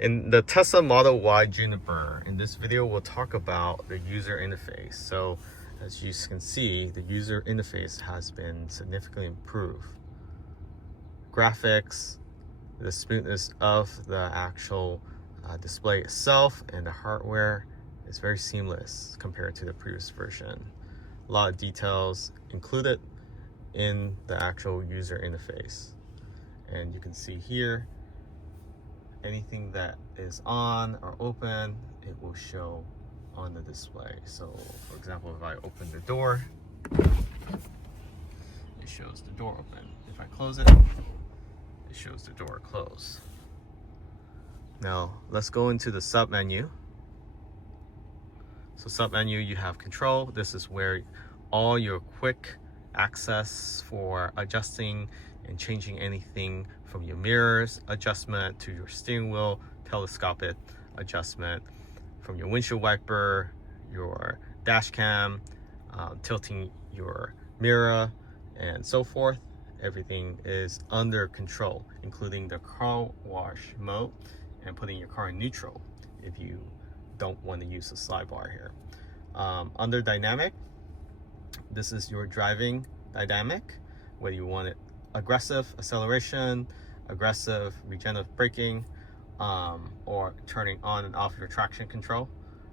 In the Tesla Model Y Juniper, in this video, we'll talk about the user interface. So as you can see, the user interface has been significantly improved. Graphics, the smoothness of the actual display itself, and the hardware is very seamless compared to the previous version. A lot of details included in the actual user interface. And you can see here, anything that is on or open, it will show on the display. So for example, if I open the door, it shows the door open. If I close it, it shows the door closed. Now let's go into the sub menu. So sub menu, you have control. This is where all your quick access for adjusting and changing anything from your mirrors adjustment to your steering wheel telescopic adjustment, from your windshield wiper, your dash cam, tilting your mirror, and so forth. Everything is under control, including the car wash mode and putting your car in neutral if you don't want to use the slide bar here. Under dynamic, this is your driving dynamic, whether you want it aggressive acceleration, aggressive regenerative braking, or turning on and off your traction control.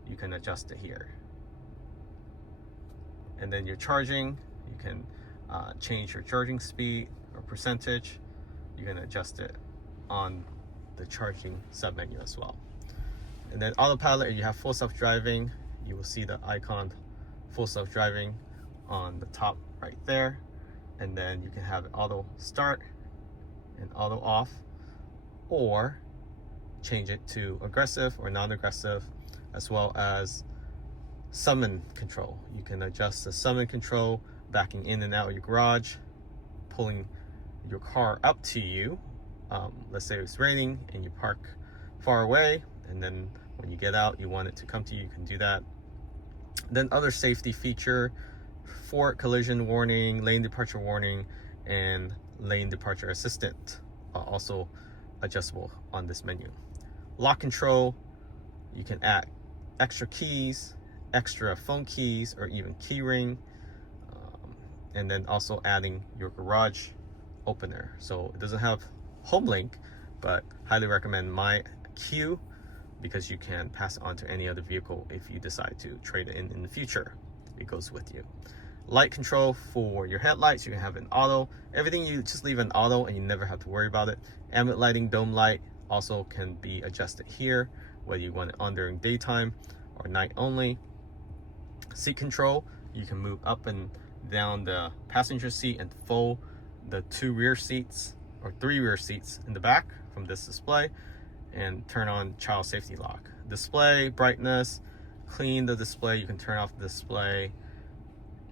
You can adjust it here. And then your charging, you can change your charging speed or percentage. You can adjust it on the charging submenu as well. And then autopilot, if you have full self-driving, you will see the icon full self-driving on the top right there. And then you can have it auto start and auto off, or change it to aggressive or non-aggressive, as well as summon control. You can adjust the summon control, backing in and out of your garage, pulling your car up to you. Let's say it's raining and you park far away, and then when you get out, you want it to come to you, you can do that. Then other safety feature, forward collision warning, lane departure warning, and lane departure assistant are also adjustable on this menu. Lock control, you can add extra keys, extra phone keys, or even key ring, and then also adding your garage opener. So it doesn't have home link, but highly recommend my Q, because you can pass it on to any other vehicle if you decide to trade it in the future. It goes with you. Light control for your headlights, you can have an auto. Everything you just leave in auto and you never have to worry about it. Ambient lighting, dome light also can be adjusted here, whether you want it on during daytime or night only. Seat control, you can move up and down the passenger seat and fold the 2 rear seats or 3 rear seats in the back from this display, and turn on child safety lock. Display brightness, clean the display, you can turn off the display.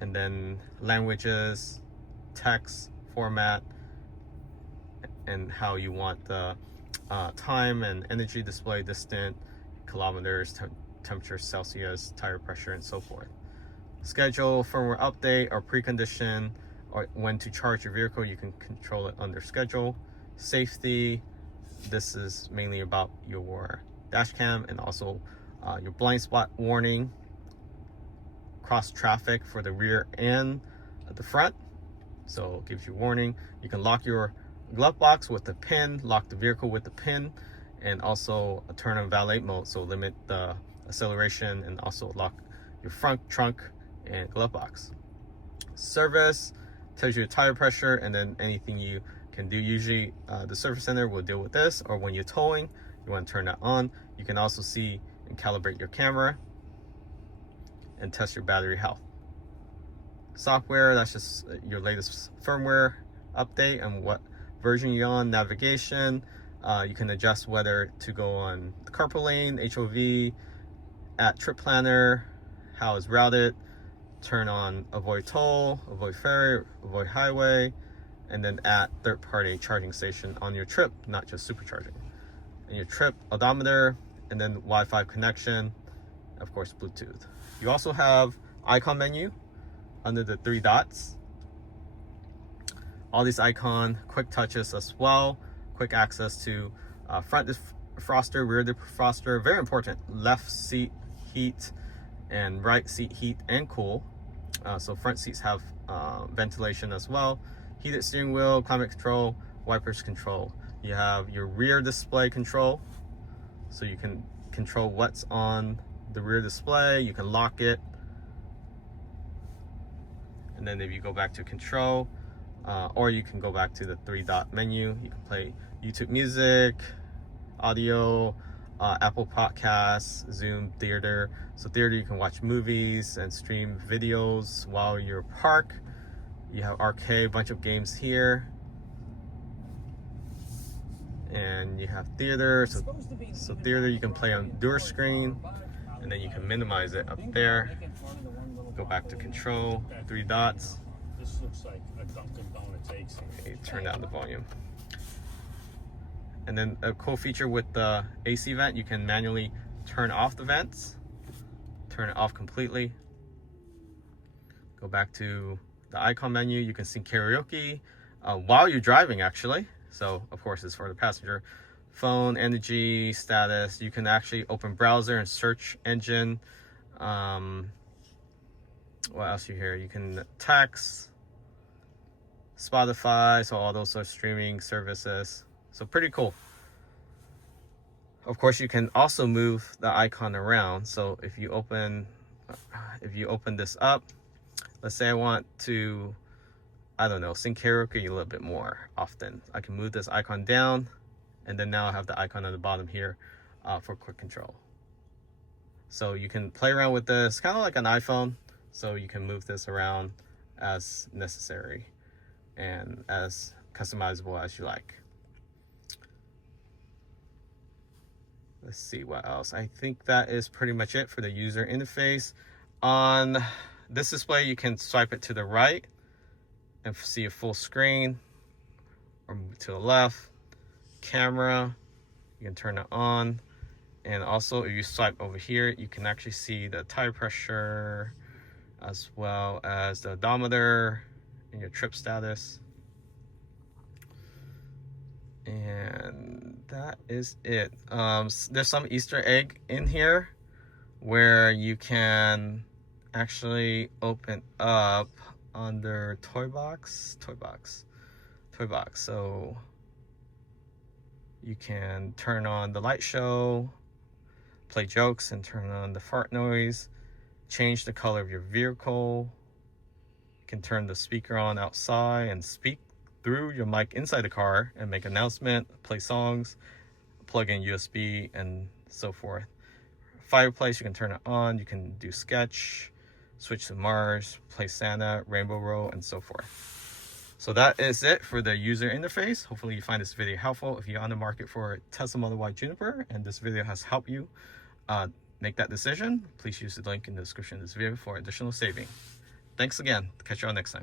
And then languages, text, format, and how you want the time and energy display, distant, kilometers, temperature Celsius, tire pressure, and so forth. Schedule, firmware update, or precondition, or when to charge your vehicle, you can control it under schedule. Safety, this is mainly about your dash cam and also your blind spot warning, cross traffic for the rear and the front, so it gives you warning. You can lock your glove box with the pin, lock the vehicle with the pin, and also turn on valet mode, so limit the acceleration, and also lock your front trunk and glove box. Service tells you your tire pressure, and then anything you can do. Usually the service center will deal with this, or when you're towing, you want to turn that on. You can also see and calibrate your camera and test your battery health. Software, that's just your latest firmware update and what version you're on. Navigation, you can adjust whether to go on the carpool lane, HOV, at trip planner, how it's routed, turn on avoid toll, avoid ferry, avoid highway, and then add third-party charging station on your trip, not just supercharging. And your trip odometer, and then Wi-Fi connection, of course Bluetooth. You also have icon menu under the 3 dots. All these icon quick touches as well, quick access to front defroster, rear defroster, very important. Left seat heat and right seat heat and cool. So front seats have ventilation as well. Heated steering wheel, climate control, wipers control. You have your rear display control, so you can control what's on the rear display. You can lock it, and then if you go back to control, or you can go back to the 3-dot menu. You can play YouTube music, audio, Apple Podcasts, Zoom, theater. So theater, you can watch movies and stream videos while you're parked. You have arcade, bunch of games here. And you have theater, so theater you can play on dual screen, and then you can minimize it up there. Go back to control, 3 dots. This looks like a Dunkin' Donuts egg. Okay, turn down the volume. And then a cool feature with the AC vent, you can manually turn off the vents, turn it off completely. Go back to the icon menu. You can sing karaoke while you're driving, actually. So of course it's for the passenger. Phone, energy, status. You can actually open browser and search engine. What else you hear? You can text, Spotify, so all those are streaming services. So pretty cool. Of course, you can also move the icon around. So if you open this up, let's say I want to, I don't know, sing karaoke a little bit more often. I can move this icon down, and then now I have the icon on the bottom here for quick control. So you can play around with this, kind of like an iPhone. So you can move this around as necessary and as customizable as you like. Let's see what else. I think that is pretty much it for the user interface. On this display, you can swipe it to the right and see a full screen, or move to the left. Camera, you can turn it on. And also if you swipe over here, you can actually see the tire pressure as well as the odometer and your trip status. And that is it. There's some Easter egg in here where you can actually open up under toy box. So you can turn on the light show, play jokes, and turn on the fart noise, change the color of your vehicle. You can turn the speaker on outside and speak through your mic inside the car and make announcement, play songs, plug in USB, and so forth. Fireplace, you can turn it on. You can do sketch, switch to Mars, play Santa, Rainbow Row, and so forth. So that is it for the user interface. Hopefully you find this video helpful. If you're on the market for a Tesla Model Y Juniper and this video has helped you make that decision, please use the link in the description of this video for additional saving. Thanks again. Catch you all next time.